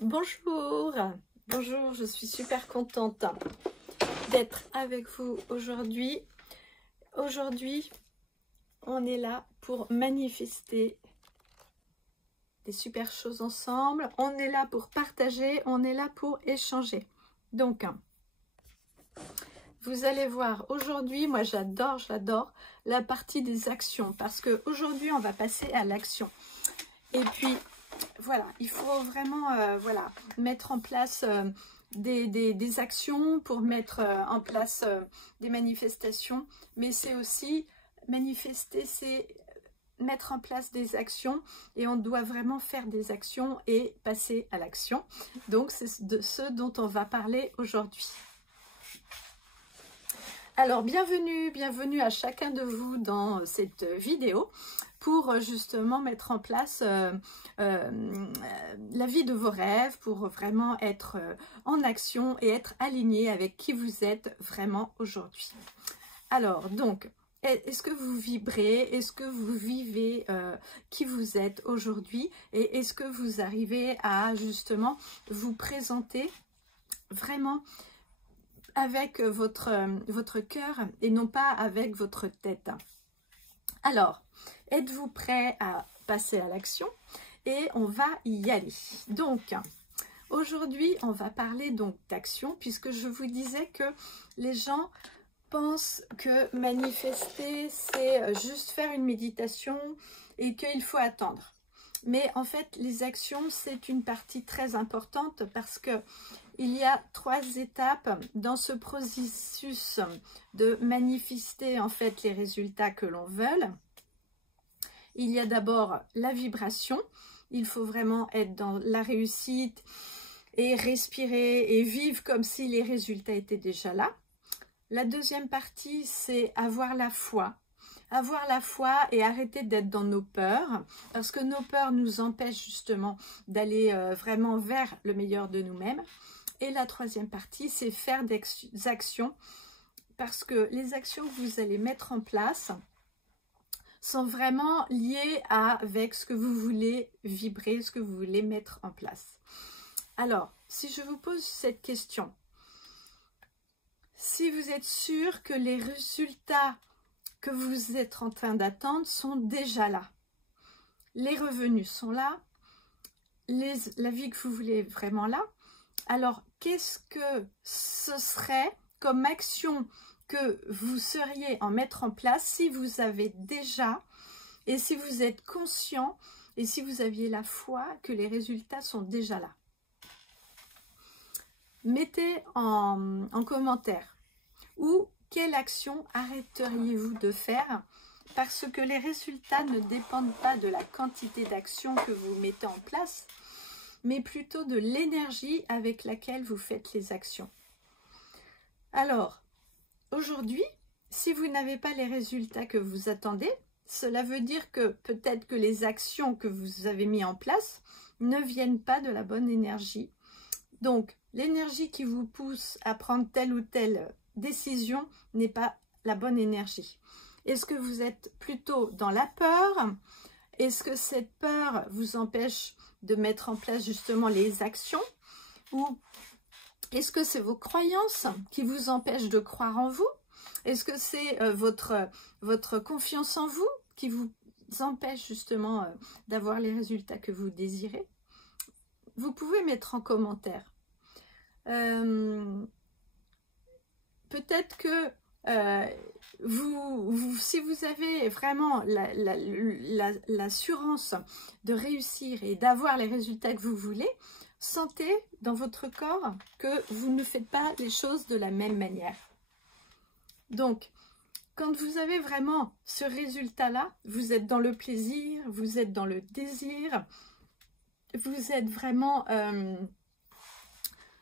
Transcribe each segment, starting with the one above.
Bonjour, bonjour, je suis super contente d'être avec vous aujourd'hui. Aujourd'hui, on est là pour manifester des super choses ensemble. On est là pour partager, on est là pour échanger. Donc, vous allez voir, aujourd'hui, moi j'adore la partie des actions parce que aujourd'hui on va passer à l'action. Et puis, voilà, il faut vraiment voilà, mettre en place des actions pour mettre en place des manifestations. Mais c'est aussi manifester, c'est mettre en place des actions et on doit vraiment faire des actions et passer à l'action. Donc, c'est de ce dont on va parler aujourd'hui. Alors, bienvenue à chacun de vous dans cette vidéo pour justement mettre en place la vie de vos rêves, pour vraiment être en action et être aligné avec qui vous êtes vraiment aujourd'hui. Alors, donc, est-ce que vous vibrez? Est-ce que vous vivez qui vous êtes aujourd'hui? Et est-ce que vous arrivez à justement vous présenter vraiment avec votre cœur et non pas avec votre tête? Alors, êtes-vous prêt à passer à l'action? Et on va y aller. Donc, aujourd'hui, on va parler donc d'action, puisque je vous disais que les gens pensent que manifester, c'est juste faire une méditation et qu'il faut attendre. Mais en fait, les actions, c'est une partie très importante parce que il y a 3 étapes dans ce processus de manifester en fait les résultats que l'on veut. Il y a d'abord la vibration. Il faut vraiment être dans la réussite et respirer et vivre comme si les résultats étaient déjà là. La deuxième partie, c'est avoir la foi. Avoir la foi et arrêter d'être dans nos peurs, parce que nos peurs nous empêchent justement d'aller vraiment vers le meilleur de nous-mêmes. Et la troisième partie, c'est faire des actions, parce que les actions que vous allez mettre en place sont vraiment liées avec ce que vous voulez vibrer, ce que vous voulez mettre en place. Alors, si je vous pose cette question, si vous êtes sûr que les résultats que vous êtes en train d'attendre sont déjà là, les revenus sont là, la vie que vous voulez vraiment là, alors qu'est-ce que ce serait comme action que vous seriez en mettre en place si vous avez déjà, et si vous êtes conscient, et si vous aviez la foi que les résultats sont déjà là? Mettez en commentaire, ou quelle action arrêteriez-vous de faire, parce que les résultats ne dépendent pas de la quantité d'actions que vous mettez en place, mais plutôt de l'énergie avec laquelle vous faites les actions. Alors, aujourd'hui, si vous n'avez pas les résultats que vous attendez, cela veut dire que peut-être que les actions que vous avez mises en place ne viennent pas de la bonne énergie. Donc, l'énergie qui vous pousse à prendre telle ou telle décision n'est pas la bonne énergie. Est-ce que vous êtes plutôt dans la peur? Est-ce que cette peur vous empêche de mettre en place justement les actions? Ou est-ce que c'est vos croyances qui vous empêchent de croire en vous? Est-ce que c'est votre confiance en vous qui vous empêche justement d'avoir les résultats que vous désirez? Vous pouvez mettre en commentaire. Peut-être que si vous avez vraiment l'assurance de réussir et d'avoir les résultats que vous voulez, sentez dans votre corps que vous ne faites pas les choses de la même manière. Donc, quand vous avez vraiment ce résultat-là, vous êtes dans le plaisir, vous êtes dans le désir, vous êtes vraiment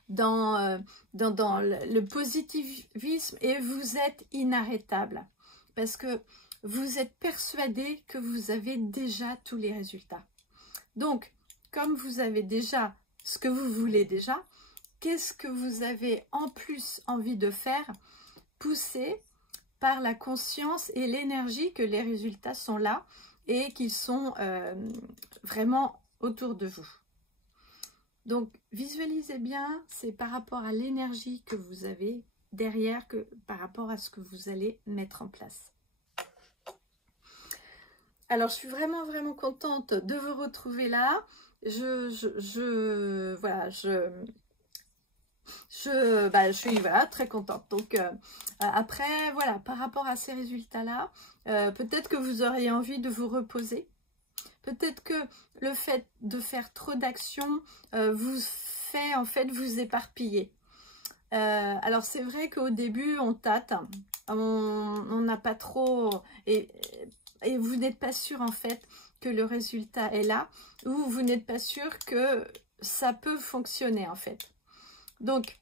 dans le positivisme et vous êtes inarrêtable parce que vous êtes persuadé que vous avez déjà tous les résultats. Donc, comme vous avez déjà ce que vous voulez déjà, qu'est-ce que vous avez en plus envie de faire? Poussé par la conscience et l'énergie que les résultats sont là et qu'ils sont vraiment autour de vous. Donc, visualisez bien, c'est par rapport à l'énergie que vous avez derrière, que par rapport à ce que vous allez mettre en place. Alors, je suis vraiment, vraiment contente de vous retrouver là. Voilà, je suis voilà, très contente. Donc, après, voilà, par rapport à ces résultats-là, peut-être que vous auriez envie de vous reposer. Peut-être que le fait de faire trop d'actions vous fait en fait vous éparpiller. Alors c'est vrai qu'au début on tâte, on n'a pas trop et vous n'êtes pas sûr en fait que le résultat est là, ou vous n'êtes pas sûr que ça peut fonctionner en fait. Donc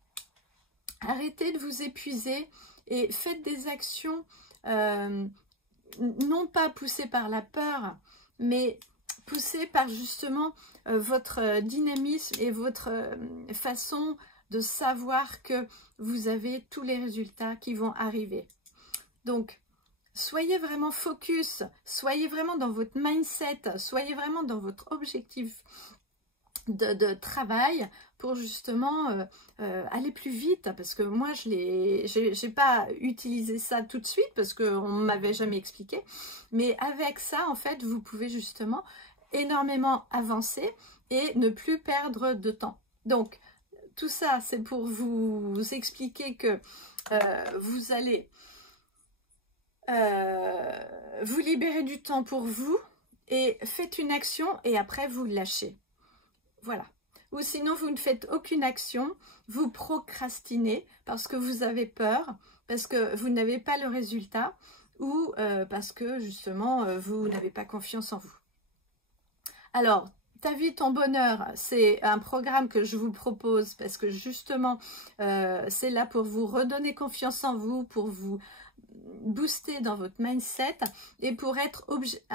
arrêtez de vous épuiser et faites des actions non pas poussées par la peur, mais poussées par justement votre dynamisme et votre façon de savoir que vous avez tous les résultats qui vont arriver. Donc, soyez vraiment focus, soyez vraiment dans votre mindset, soyez vraiment dans votre objectif de travail pour justement aller plus vite, parce que moi j'ai pas utilisé ça tout de suite parce qu'on ne m'avait jamais expliqué, mais avec ça en fait vous pouvez justement énormément avancer et ne plus perdre de temps. Donc tout ça c'est pour vous expliquer que vous allez vous libérer du temps pour vous et faites une action et après vous lâchez. Voilà. Ou sinon, vous ne faites aucune action, vous procrastinez parce que vous avez peur, parce que vous n'avez pas le résultat ou parce que justement, vous n'avez pas confiance en vous. Alors, Ta vie, ton bonheur, c'est un programme que je vous propose parce que justement, c'est là pour vous redonner confiance en vous, pour vous booster dans votre mindset et pour être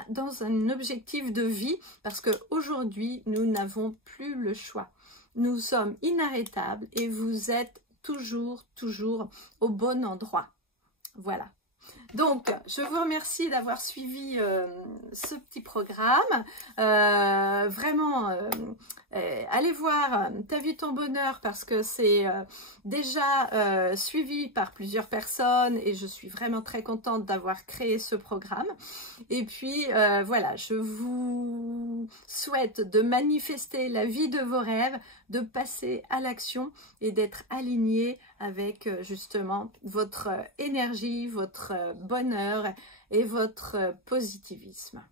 dans un objectif de vie, parce qu'aujourd'hui nous n'avons plus le choix, nous sommes inarrêtables et vous êtes toujours au bon endroit. Voilà, donc je vous remercie d'avoir suivi ce petit programme. Vraiment allez voir Ta vie, ton bonheur, parce que c'est déjà suivi par plusieurs personnes et je suis vraiment très contente d'avoir créé ce programme. Et puis voilà, je vous souhaite de manifester la vie de vos rêves, de passer à l'action et d'être aligné avec justement votre énergie, votre bonheur et votre positivisme.